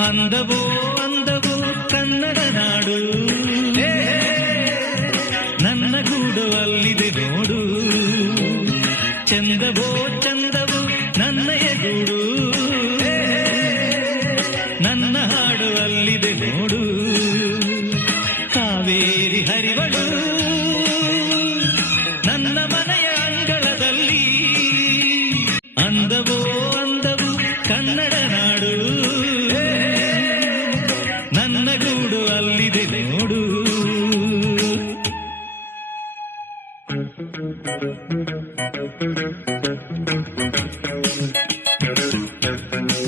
ಅಂದವೋ ಅಂದವು ಕನ್ನಡ ನಾಡು. ನನ್ನ ಗೂಡು ಅಲ್ಲಿದೆ ನೋಡು. ಚಂದವೋ ಚಂದವು ನನ್ನಯ ಗೂಡು ನನ್ನ ಹಾಡು ಅಲ್ಲಿದೆ ನೋಡು. ಕಾವೇರಿ ಹರಿವಳು. ನನ್ನ ಮನೆಯ ಅಂಗಳದಲ್ಲಿ Thank you.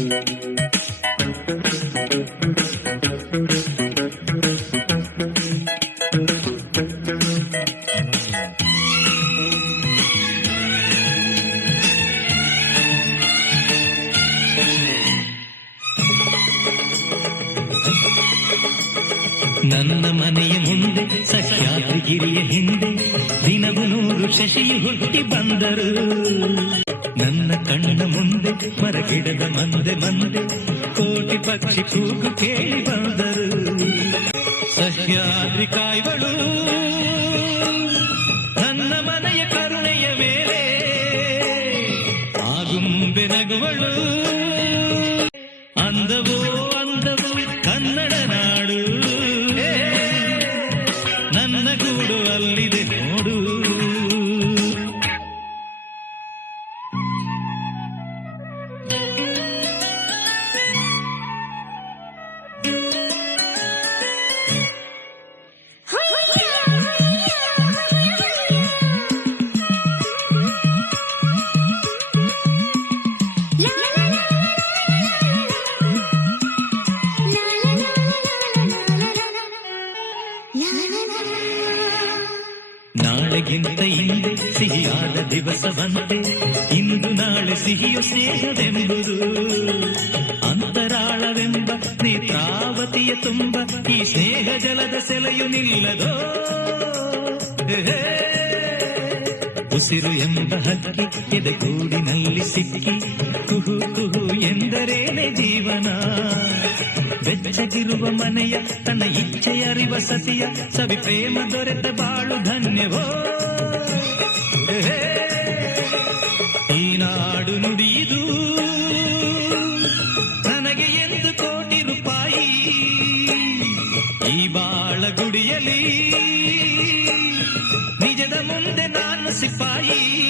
ನನ್ನ ಮನೆಯ ಮುಂದೆ ಸಹ್ಯಾದ್ರಿಗಿರಿಯ ಹಿಂದೆ ದಿನವು ನೂರು ಶಶಿಯು ಹುಟ್ಟಿ ಬಂದರು. ನನ್ನ ಕಣ್ಣ ಮುಂದೆ ಮರಗಿಡದ ಮಂದೆ ಮಂದೆ ಕೋಟಿ ಪಕ್ಷಿ ಕೂಗು ಕೇಳಿ ಬಂದರು. ಸಹ್ಯಾದ್ರಿ ಕಾಯ್ಗಳು ನನ್ನ ಮನೆಯ ಕರುಣೆಯ ಮೇಲೆ ಆಗುಂಬೆ ನಗುವಳು. ನಾಳೆಗಿಂತ ಹಿಂದೆ ಸಿಹಿಯಾದ ದಿವಸವಂತೆ ಇಂದು ನಾಳೆ ಸಿಹಿಯು ಸ್ನೇಹವೆಂಬುದು. ಅಂತರಾಳವೆಂಬ ನೇತ್ರಾವತಿಯ ತುಂಬ ಈ ಸ್ನೇಹ ಜಲದ ಸೆಲೆಯು ನಿಲ್ಲದೋ. ಉಸಿರು ಎಂಬ ಹಕ್ಕಿ ಎದೆಗೂಡಿನಲ್ಲಿ ಸಿಕ್ಕಿ ಕುಹು ಕುಹು ಎಂದರೇನೆ ಜೀವನ? ಬೆಚ್ಚಗಿರುವ ಮನೆಯ ತನ್ನ ಇಚ್ಛೆಯ ಸತಿಯ ಸವಿ ಪ್ರೇಮ ದೊರೆತ ಬಾಳು ಧನ್ಯವೋ. ಈ ನಾಡು ನುಡಿಯಿದು. ನನಗೆ ಎಂದು ಕೋಟಿ ರೂಪಾಯಿ. ಈ ಬಾಳ ಗುಡಿಯಲಿ. ನಿಜದ ಮುಂದೆ ನಾನು ಸಿಪಾಯಿ.